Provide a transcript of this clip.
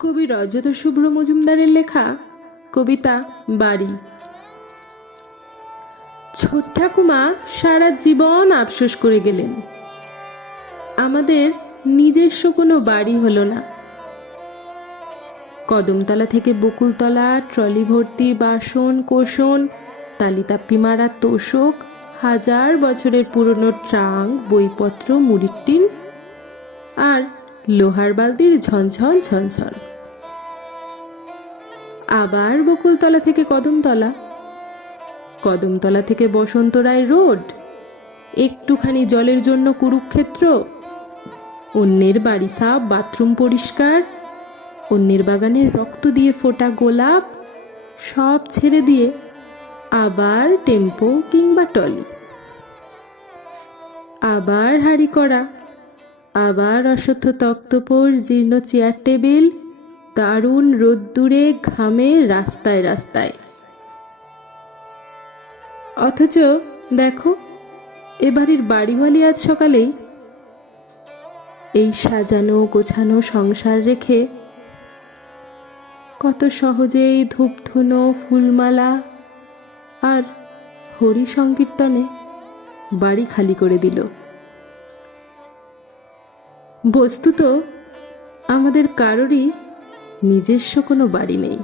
কবি রজত শুভ্র মজুমদারের লেখা কবিতা বাড়ি। ছোট ঠাকুমা সারা জীবন আফসোস করে গেলেন। আমাদের নিজস্ব কোনো বাড়ি হলো না। কদমতলা থেকে বকুলতলা, ট্রলি ভর্তি, বাসন, কোষণ, তালিতাপ্পি মারা তোষক, হাজার বছরের পুরনো ট্রাঙ্ক, বইপত্র, মুড়ির টিন লোহার বালতির ঝনঝন ঝনঝন। আবার বকুলতলা থেকে কদমতলা। কদমতলা থেকে বসন্ত রায় রোড। একটুখানি জলের জন্য কুরুক্ষেত্র। অন্যের বাড়ি সাফ, বাথরুম পরিষ্কার। অন্যের বাগানের রক্ত দিয়ে ফোটা গোলাপ। সব ছেড়ে দিয়ে আবার টেম্পো কিংবা টলি। আবার হাড়ি করা। আবার অসত্য তক্তপোর, জীর্ণ চেয়ার টেবিল, দারুণ রোদ্দুরে ঘামে রাস্তায় রাস্তায়। অথচ দেখো, এ বাড়ির বাড়িওয়ালি আজ সকালেই এই সাজানো গোছানো সংসার রেখে কত সহজেই ধূপধুনো ফুলমালা আর হরি সংকীর্তনে বাড়ি খালি করে দিল। বস্তুত আমাদের কারোরই নিজস্ব কোনো বাড়ি নেই।